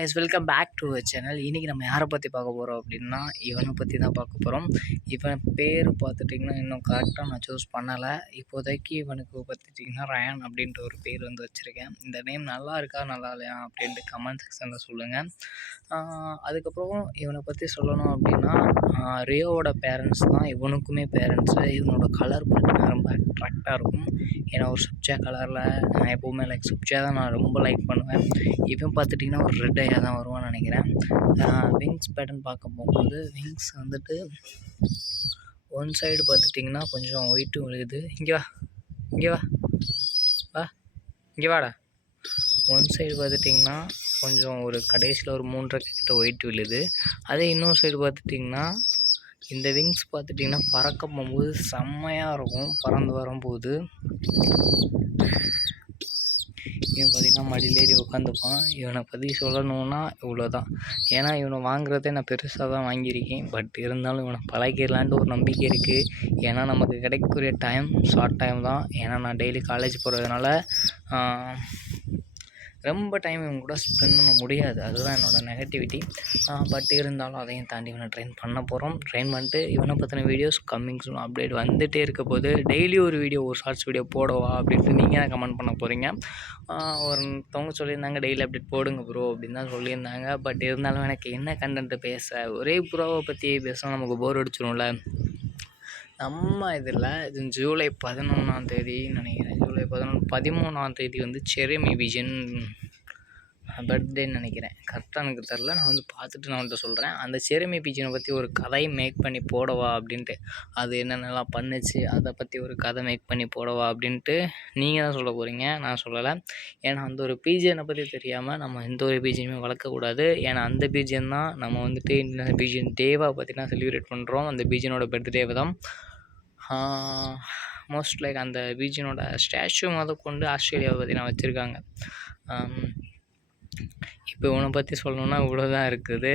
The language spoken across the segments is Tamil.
guys, welcome back to our channel. இன்றைக்கி நம்ம யாரை பற்றி பார்க்க போகிறோம் அப்படின்னா இவனை பற்றி தான் பார்க்க போகிறோம். இவன் பேர் பார்த்துட்டிங்கன்னா இன்னும் கரெக்டாக நான் சூஸ் பண்ணலை. இப்போதைக்கு இவனுக்கு பார்த்துட்டிங்கன்னா ரயான் அப்படின்ட்டு ஒரு பேர் வந்து வச்சுருக்கேன். இந்த நேம் நல்லா இருக்கா நல்லா இல்லையா அப்படின்ட்டு கமெண்ட் செக்ஷனில் சொல்லுங்கள். அதுக்கப்புறம் இவனை பற்றி சொல்லணும் அப்படின்னா ரியோவோட பேரண்ட்ஸ் தான் இவனுக்குமே பேரண்ட்ஸு. இவனோட கலர் பார்த்திங்கன்னா ரொம்ப அட்ராக்டாக இருக்கும். ஏன்னா ஒரு சப்ஜா கலரில் நான் எப்போவுமே சப்ஜா தான் நான் ரொம்ப லைக் பண்ணுவேன். இவன் பார்த்துட்டிங்கன்னா ஒரு ரெட் ஐயாக தான் வருவான்னு நினைக்கிறேன். விங்ஸ் பேட்டர்ன் பார்க்க போகும்போது விங்ஸ் வந்துட்டு ஒன் சைடு பார்த்துட்டிங்கன்னா கொஞ்சம் ஒயிட்டும் விழுகுது. இங்கே வா இங்கே வா வா இங்கே வாடா. ஒன் சைடு பார்த்துட்டிங்கன்னா கொஞ்சம் ஒரு கடைசியில் ஒரு 3.5 கிட்ட ஒயிட் விழுது. அதே இன்னொரு சைடு பார்த்துட்டிங்கன்னா இந்த விங்ஸ் பார்த்துட்டிங்கன்னா பறக்க போகும்போது செம்மையாக இருக்கும். பறந்து வரும்போது இவன் பார்த்திங்கன்னா மடியிலேறி உட்காந்துப்பான். இவனை பற்றி சொல்லணுன்னா இவ்வளோ தான். ஏன்னா இவனை வாங்குறதே நான் பெருசாக தான் வாங்கியிருக்கேன். பட் இருந்தாலும் இவனை பழகிடலான்ட்டு ஒரு நம்பிக்கை இருக்குது. ஏன்னா நமக்கு கிடைக்கக்கூடிய டைம் ஷார்ட் டைம் தான். ஏன்னா நான் டெய்லி காலேஜ் போகிறதுனால ரொம்ப டைம் இவங்க கூட ஸ்பெண்ட் பண்ண முடியாது. அதுதான் என்னோடய நெகட்டிவிட்டி. பட் இருந்தாலும் அதையும் தாண்டி இவனை ட்ரெயின் பண்ண போகிறோம். ட்ரெயின் பண்ணிட்டு இவனை பற்றின வீடியோஸ் கம்மிங் சூன் அப்டேட் வந்துகிட்டே இருக்க போது. டெய்லி ஒரு வீடியோ ஒரு ஷார்ட்ஸ் வீடியோ போடவா அப்படின்ட்டு நீங்கள் தான் கமெண்ட் பண்ண போகிறீங்க. ஒருத்தவங்க சொல்லியிருந்தாங்க டெய்லி அப்டேட் போடுங்க ப்ரோ அப்படின்னு தான் சொல்லியிருந்தாங்க. பட் இருந்தாலும் எனக்கு என்ன கண்டென்ட்டு பேச, ஒரே ப்ரோவை பற்றி பேசினா நமக்கு போர் அடிச்சிடும்ல. நம்ம இதில் இது ஜூலை 11 நினைக்கிறேன். ஜூலை 13 வந்து செரமி விஜன் பர்த்டேன்னு நினைக்கிறேன். கரெக்டாக எனக்கு தெரில. நான் வந்து பார்த்துட்டு நான் வந்துட்டு சொல்கிறேன். அந்த செரமி விஜனை பற்றி ஒரு கதை மேக் பண்ணி போடவா அப்படின்ட்டு, அது என்னென்னலாம் பண்ணுச்சு அதை பற்றி ஒரு கதை மேக் பண்ணி போடவா அப்படின்ட்டு நீங்கள் தான் சொல்ல போகிறீங்க, நான் சொல்லலை. ஏன்னா அந்த ஒரு பிஜிஎனை பற்றி தெரியாமல் நம்ம எந்த ஒரு பிஜிஎனுமே வளர்க்கக்கூடாது. ஏன்னா அந்த பிஜிஎன் தான் நம்ம வந்துட்டு இந்த பிஜிஎன் டேவாக பார்த்திங்கன்னா செலிப்ரேட் பண்ணுறோம். அந்த பிஜியனோட பர்த்டேவை தான். மோஸ்ட் அந்த பிஜியனோட ஸ்டாச்சு கொண்டு ஆஸ்திரேலியாவை பார்த்திங்கன்னா வச்சுருக்காங்க. இப்போ இவனை பற்றி சொல்லணுன்னா இவ்வளோ தான் இருக்குது.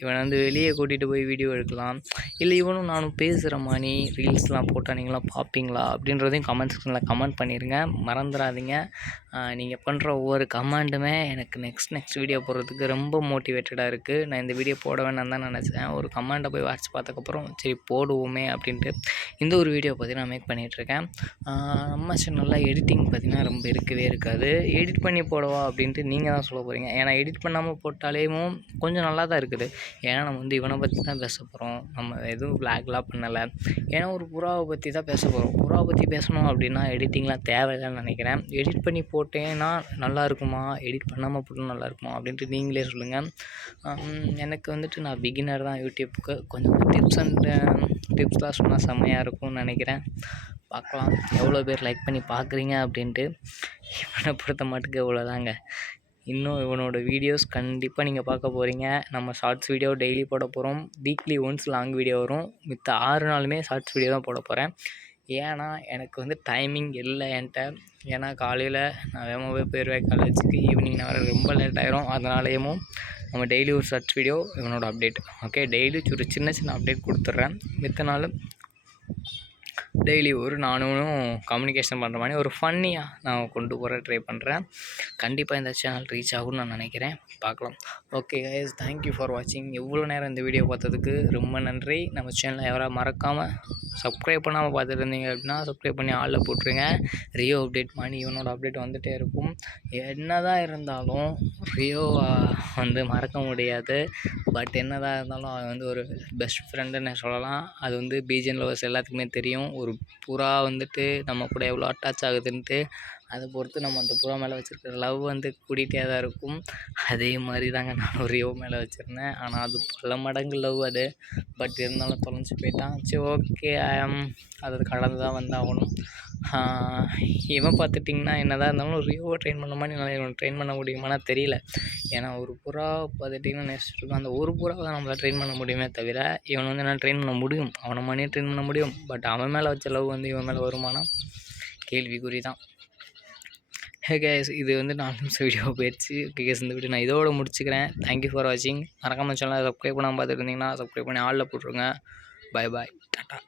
இவனை வந்து வெளியே கூட்டிகிட்டு போய் வீடியோ எடுக்கலாம், இல்லை இவனும் நானும் பேசுகிற மாதிரி ரீல்ஸ்லாம் போட்டால் நீங்களாம் பார்ப்பீங்களா அப்படின்றதையும் கமெண்ட் செக்ஷனில் கமெண்ட் பண்ணிடுங்க. மறந்துடாதீங்க. நீங்கள் பண்ணுற ஒவ்வொரு கமெண்ட்டுமே எனக்கு நெக்ஸ்ட் வீடியோ போடுறதுக்கு ரொம்ப மோட்டிவேட்டடாக இருக்குது. நான் இந்த வீடியோ போட வேணாம் தான் நினச்சேன். ஒரு கமெண்ட்டை போய் வாட்ச் பார்த்ததுக்கப்புறம் சரி போடுவோமே அப்படின்ட்டு இந்த ஒரு வீடியோ பார்த்திங்கன்னா நான் மேக் பண்ணிகிட்ருக்கேன். நம்ம சேனலில் எடிட்டிங் பார்த்திங்கன்னா ரொம்ப இருக்கவே இருக்காது. எடிட் பண்ணி போடவா அப்படின்ட்டு நீங்கள் தான் சொல்ல போகிறீங்க. ஏன்னா எடிட் பண்ணாமல் போட்டாலேயும் கொஞ்சம் நல்லா தான் இருக்குது. ஏன்னா நம்ம வந்து இவனை பற்றி தான் பேச போகிறோம். நம்ம எதுவும் பிளாக்லாம் பண்ணலை. ஏன்னா ஒரு புறாவை பற்றி தான் பேச போகிறோம். புறாவை பற்றி பேசணும் அப்படின்னா எடிட்டிங்லாம் தேவையில்லைன்னு நினைக்கிறேன். எடிட் பண்ணி போட்டேன்னா நல்லா இருக்குமா, எடிட் பண்ணாமல் போட்டால் நல்லா இருக்குமா அப்படின்ட்டு நீங்களே சொல்லுங்கள். எனக்கு வந்துட்டு நான் பிகினர் தான். யூடியூப்புக்கு கொஞ்சம் டிப்ஸ்லாம் சொன்னால் செம்மையாக இருக்கும்னு நினைக்கிறேன். பார்க்கலாம் எவ்வளோ பேர் லைக் பண்ணி பார்க்குறீங்க அப்படின்ட்டு. இவனை பொறுத்த மாட்டுக்கு இவ்வளோதாங்க. இன்னும் இவனோட வீடியோஸ் கண்டிப்பாக நீங்கள் பார்க்க போகிறீங்க. நம்ம ஷார்ட்ஸ் வீடியோ டெய்லி போட போகிறோம். வீக்லி ஒன்ஸ் லாங் வீடியோ வரும். மித்த 6 நாளுமே ஷார்ட்ஸ் வீடியோ தான் போட போகிறேன். ஏன்னா எனக்கு வந்து டைமிங் இல்லை என்கிட்ட. ஏன்னா காலையில் நான் வேகமாகவே போயிடுவேன் காலேஜுக்கு. ஈவினிங் நான் வர ரொம்ப லேட் ஆகிரும். அதனாலேயும் நம்ம டெய்லி ஒரு ஷார்ட்ஸ் வீடியோ இவனோட அப்டேட். ஓகே, டெய்லி ஒரு சின்ன அப்டேட் கொடுத்துட்றேன். மித்த நாள் டெய்லி ஒரு நானும் கம்யூனிகேஷன் பண்ணுற மாதிரி ஒரு ஃபன்னியாக நான் கொண்டு போகிற ட்ரை பண்ணுறேன். கண்டிப்பாக இந்த சேனல் ரீச் ஆகும்னு நான் நினைக்கிறேன். பார்க்கலாம். ஓகே கைஸ், தேங்க்யூ ஃபார் வாட்சிங். எவ்வளோ நேரம் இந்த வீடியோ பார்த்ததுக்கு ரொம்ப நன்றி. நம்ம சேனலை யாராவது மறக்காமல் சப்ஸ்கிரைப் பண்ணாமல் பார்த்துட்டு இருந்தீங்க அப்படின்னா சப்ஸ்கிரைப் பண்ணி ஆளில் போட்டுருங்க. ரியோ அப்டேட் மாதிரி இவனோட அப்டேட் வந்துகிட்டே இருக்கும். என்ன தான் இருந்தாலும் ரியோ வந்து மறக்க முடியாது. பட் என்ன தான் இருந்தாலும் அவன் வந்து ஒரு பெஸ்ட் ஃப்ரெண்டுன்னு சொல்லலாம். அது வந்து பிஜிஎன் லவர்ஸ் எல்லாத்துக்குமே தெரியும். ஒரு புறா வந்துட்டு நம்ம கூட எவ்வளோ அட்டாச் ஆகுதுன்ட்டு அதை பொறுத்து நம்ம அந்த புறா மேலே வச்சுருக்கிற லவ் வந்து கூட்டிகிட்டே தான் இருக்கும். அதே மாதிரி தாங்க நான் ரியோ மேலே வச்சுருந்தேன். ஆனால் அது பல மடங்கு லவ் அது. பட் இருந்தாலும் தொலைஞ்சி போயிட்டான். சரி ஓகே, அதை கடந்து தான் வந்தாகணும். இவன் பார்த்துட்டிங்கன்னா என்ன தான் இருந்தாலும் ரியோவை ட்ரெயின் பண்ண மாதிரி நல்லா இவன் ட்ரெயின் பண்ண முடியுமானா தெரியல. ஏன்னா ஒரு புறா பார்த்துட்டிங்கன்னா நெக்ஸ்ட் இருக்கும். அந்த ஒரு புறாவை தான் நம்மளால் ட்ரெயின் பண்ண முடியுமே தவிர இவனை வந்து என்ன ட்ரெயின் பண்ண முடியும், அவனை மாதிரியே ட்ரெயின் பண்ண முடியும். பட் அவன் மேலே வச்ச லவ் வந்து இவன் மேலே வருமானா கேள்விக்குறி தான். ஹே கேஸ், இது வந்து 4 நிமிஷம் வீடியோ போயிடுச்சு. ஓகே கேஸ், இந்த வீடியோ நான் இதோட முடிச்சுக்கிறேன். தேங்க்யூ ஃபார் வாட்சிங். மறக்காமல் சேனலை சப்ஸ்கிரைப் பண்ணாமல் பார்த்துட்டு இருந்தீங்கன்னா சப்ஸ்கிரைப் பண்ணி ஆளில் போட்டுருங்க. Bye bye, tata.